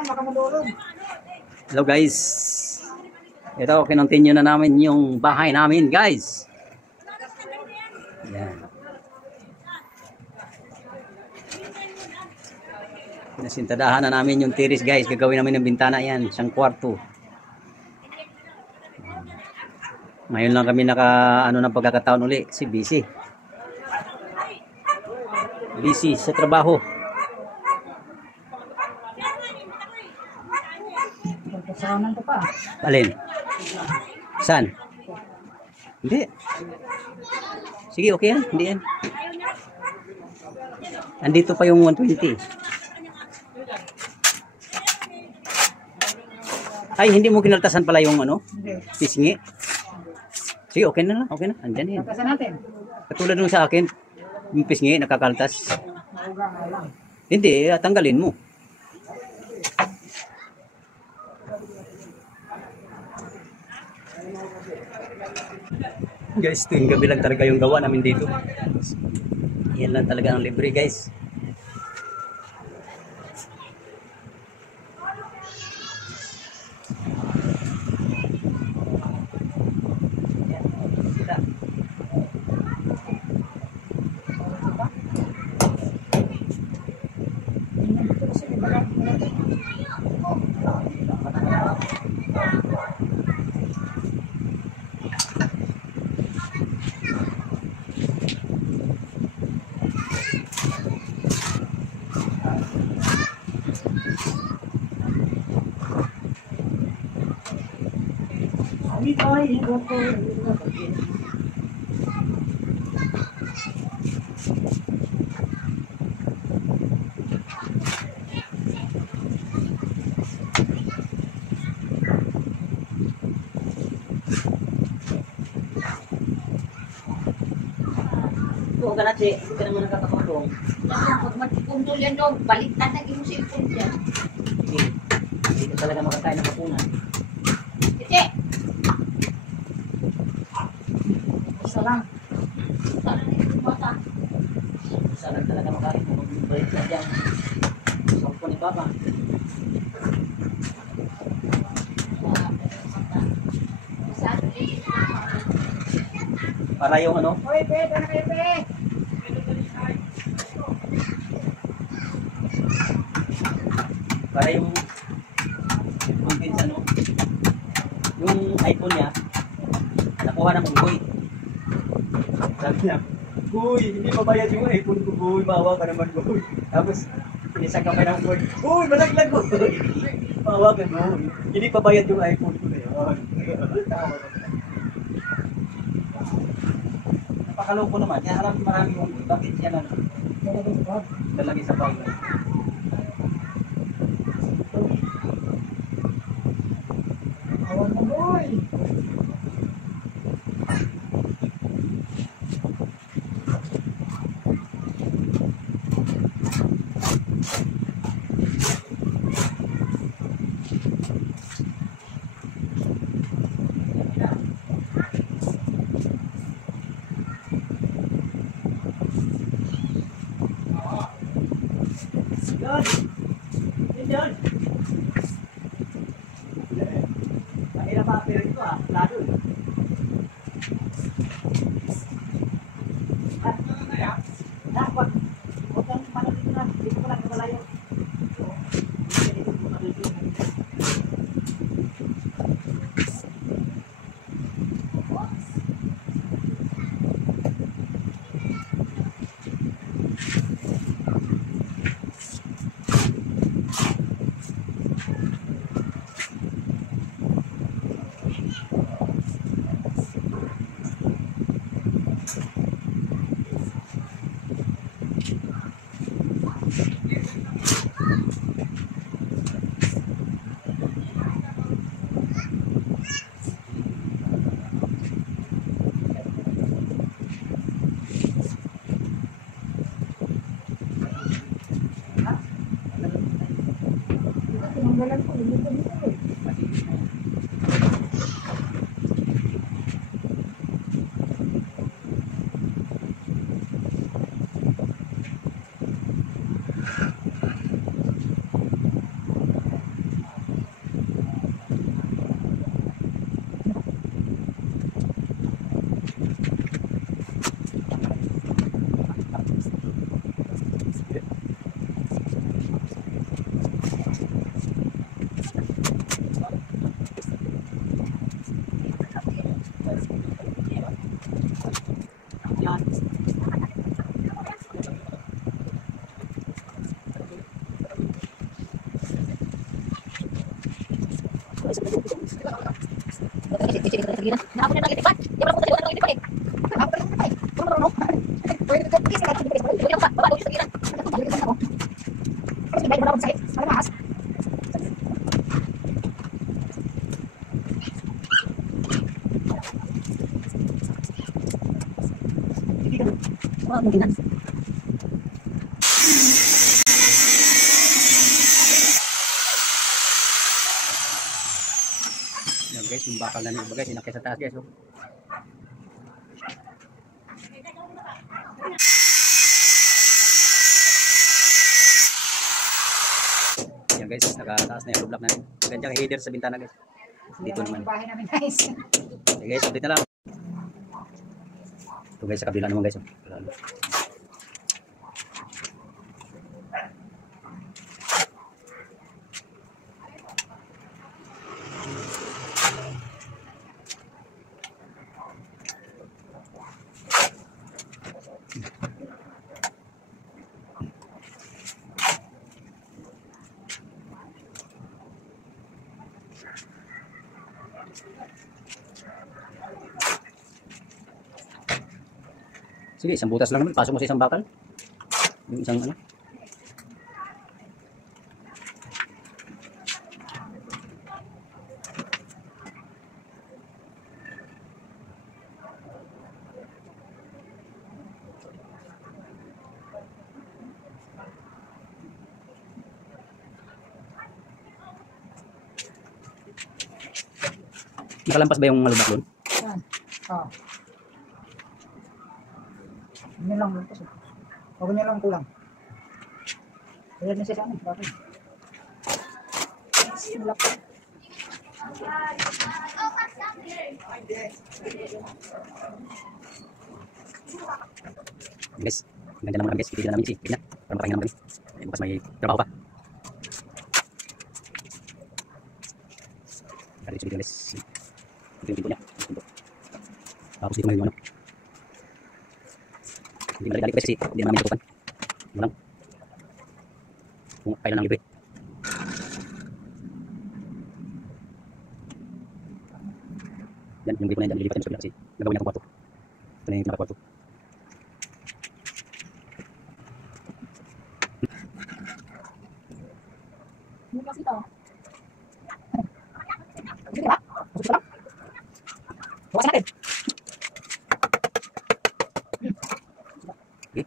Hello guys. Ito, kinontinue na namin yung bahay namin guys. Yan. Pinasintadahan na namin yung terrace guys. Gagawin namin ng bintana yan. Isang kwarto. Ngayon lang kami ng pagkakataon uli. Kasi busy. Busy sa trabaho. Kasalanan ko pa. Alin? Saan? Hindi. Sige, okay yan. Hindi yan. Andito pa yung 120. Ay, hindi mo kinaltasan pala yung pisngi? Sige, okay na lang. Okay na. Andyan yan. Kaltasan natin. Katulad nung sa akin, yung pisngi, nakakaltas. Hindi, tanggalin mo. Guys, tuwing gabi lang talaga yung gawa namin dito. Yan lang talaga ang libre guys. Huwag ka natin, hindi ka naman nakakapagong. Pag magkikundol yan doon, baliktad na yung cellphone dyan. Hindi ka talaga makakain ng kapunan. Tite! Isa lang. Sana na yung bata. Sana talaga makain mo. Baliktad yan. Sampo ni Papa. Para yung Oy, pe, tara kayo, pe. para yung yung iPhone niya nakuha ng unggoy. Sabi niya, "Uy, hindi mabayad yung iPhone ko, uy, maawa ka naman, uy." Tapos pinisak ka pa ng unggoy, "Uy, malaglag ko." Maawa ka mo, hindi pabayad yung iPhone ko na yun. Napakaloko naman, kaya harap maraming unggoy, bakit siya lang lalagay sa bag? Awan mo, boy. Yan! Yan! Mahirap pa pero ito lalo. Dapat, huwag kang manalit na, dito ko lang malayo. Tinanggalan ko, hindi ko dito eh. Sige, sige, sige. Nakapon na lang, di ba? Di ba lang po Pwede ka pisa ka pwede. Sige pa, baba sa giran. Kasi may wala akong sakit. Malakas. Wala mong ginan. Yan guys, yung bakal na nito guys, inakit sa taas guys. Oh. Yan guys, nakataas na yung block natin. Ganyan header sa bintana guys. Dito naman. Bahay namin guys. Okay guys, update na lang. Ito guys, sa kabila naman guys. Oh. Sige, isang butas lang naman. Pasok mo sa isang bakal. Yung isang ano. Nakalampas ba yung malubak doon? Yan. Oh. Ini lang kasi. Huwag niya lang kulang. Kaya na siya sa amin. Bakit? Simulak. Guys, ganda naman guys. Pipili na namin si Tigna. Para makahinga naman kami. Ay, bukas may trabaho pa. Kaya dito guys. Ito yung pinto niya. Tapos dito may ano. Hindi malik-alik kasi hindi namin tutupan. Ano lang. Kung kailan lang libre. Yan, yung gripo na yan, lilipat yung sabi kasi nagawin niya itong kwarto. Ito na yung pinaka-kwarto. Ano kasi ito? Sige ba? Masuk ka lang? Bawasan natin. Okay.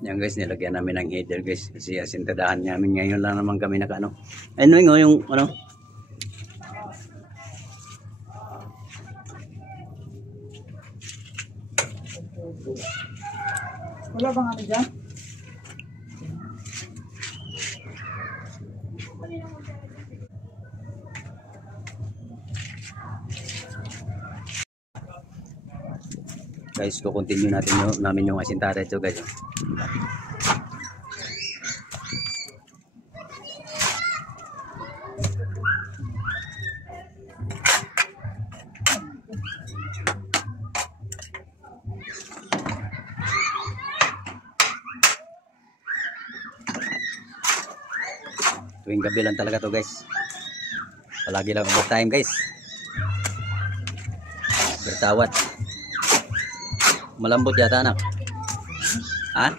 Yan guys, nilagyan namin ng header guys kasi asintadahan namin ngayon lang naman kami naka ano. Ano yung ano? Wala bang ano dyan? Guys, ko-continue namin yung asintada ito guys. Tuwing gabi lang talaga to guys. Palagi lang overtime guys. Bertawad. Malambot yata anak. Ha?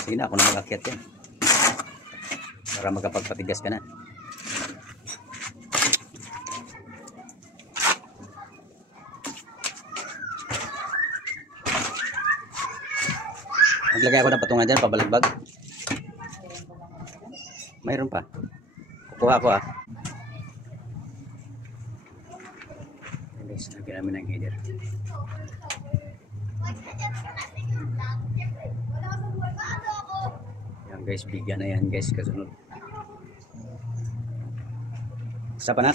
Sige na, ako na mag-akyat yan. Para magkapagpatigas ka na. Maglagay ako ng patungan dyan, pabalagbag. Mayroon pa. Kukuha ako ah. Guys, lagyan namin ng header. Yan guys, bigyan na yan guys, kasunod. Isa pa na?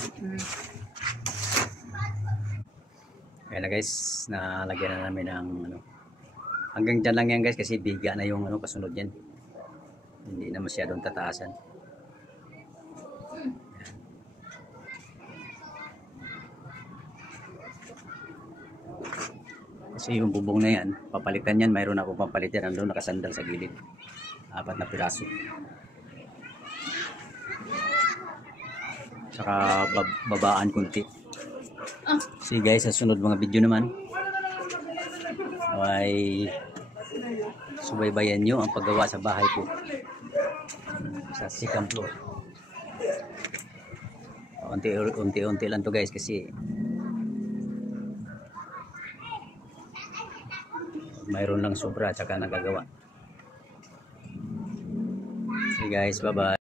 Kaya na guys, nalagyan na namin ng ano, Hanggang dyan lang yan guys kasi biga na yung ano kasunod yan. Hindi na masyadong tataasan. Kasi yung bubong na yan, papalitan yan, mayroon ako papalitan. Andun nakasandal sa gilid. 4 na piraso. Saka babaan kunti. See guys, sa sunod mga video naman ay subaybayan nyo ang paggawa sa bahay ko sa second floor. Unti-unti lang to guys kasi mayroon lang sobra at saka nagagawa. See guys, bye bye.